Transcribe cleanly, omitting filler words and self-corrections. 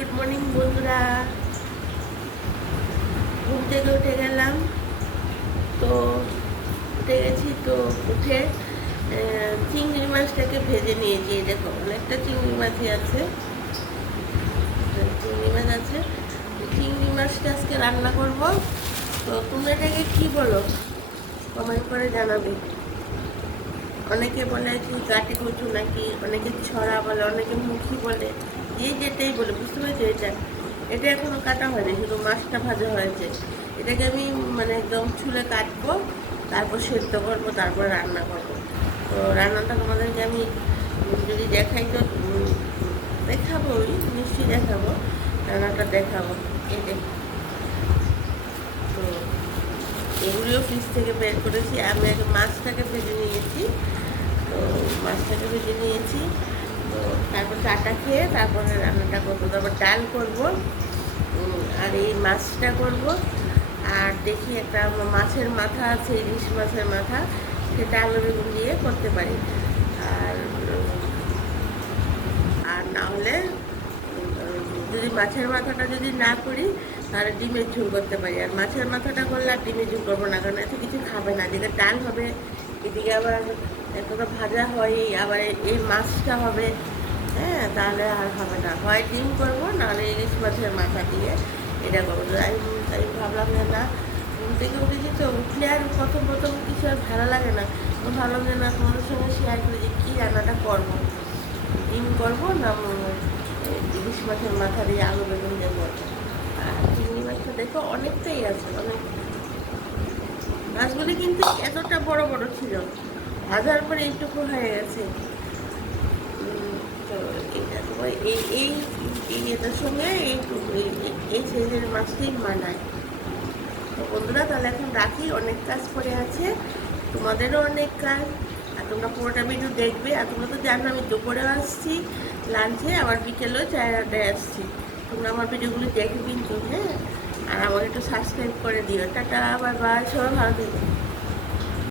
Good morning বন্ধুরা। ঘুম থেকে উঠে গেলাম, তো উঠে গেছি, তো উঠে চিংড়ি মাছটাকে ভেজে নিয়েছি। এই দেখো অনেকটা চিংড়ি মাছই আছে, চিংড়ি মাছ আছে। চিংড়ি মাছটা আজকে রান্না করব। তো তোমরা এটাকে কী বলো কমেন্ট করে জানাবে। অনেকে বলে কি কাটি কচু, নাকি অনেকে ছড়া বলে, অনেকে মুখি বলে, যে যেটাই বলে, বুঝতে পেরেছো? এটা এখনো কাটা হয়নি, শুধু মাছটা ভাজা হয়েছে। এটাকে আমি মানে একদম ছুলে কাটবো, তারপর সেদ্ধ করবো, তারপর রান্না করবো। তো রান্নাটা তোমাদেরকে আমি যদি দেখাই তো দেখাবোই, নিশ্চয়ই দেখাবো, রান্নাটা দেখাবো। এই দেখ, তো এগুলিও ফ্রিজ থেকে বের করেছি। আমি আগে মাছটাকে ভেজে নিয়েছি, তো মাছটাকে ভেজে নিয়েছি। তো তারপর চাটা খেয়ে তারপরে রান্নাটা করবো, তারপর ডাল করবো, আর এই মাছটা করব। আর দেখি একটা মাছের মাথা আছে, ইলিশ মাছের মাথা, সেটা আলু বেগুন দিয়ে করতে পারি। আর আর না হলে যদি মাছের মাথাটা যদি না করি, তাহলে ডিমের ঝোল করতে পারি। আর মাছের মাথাটা করলে আর ডিমের ঝোল করবো না, কারণ এতে কিছু খাবে না। এদিকে ডাল হবে, এদিকে আবার এতটা ভাজা হয়, আবার এই মাছটা হবে। হ্যাঁ, তাহলে আর হবে না। হয় ডিম করবো, নাহলে ইলিশ মাছের মাথা দিয়ে এটা করবো। তাই ভাবলাম যে না, ঘুম থেকে উঠেছি, তো উঠলে আর প্রথম প্রথম কিছু আর ভালো লাগে না। তো ভাবলাম যে না, তোমাদের সঙ্গে শেয়ার করি যে কী রান্নাটা করবো, ডিম করবো না ইলিশ মাছের মাথা দিয়ে আলু বেগুন দিয়ে করবো। আর চিংড়ি মাছটা দেখো অনেকটাই আছে, অনেক। মাছগুলি কিন্তু এতটা বড় বড় ছিল, ভাজার পরে এইটুকু হয়ে গেছে। তো এটা তোমার এটার সঙ্গে এই সাইজের মাছটাই মানায়। তো বন্ধুরা, তাহলে এখন রাখি, অনেক কাজ পড়ে আছে, তোমাদেরও অনেক কাজ। আর তোমরা পুরোটা ভিডিও দেখবে। আর তোমরা তো জানো আমি দুপুরেও আসছি লাঞ্চে, আবার বিকেলেও 4টায় আসছি। তোমরা আমার ভিডিওগুলি দেখবে কিন্তু, হ্যাঁ। আর আমাকে একটু সাবস্ক্রাইব করে দিও। টাটা, আবার বাই, সবাই ভালো থেকো।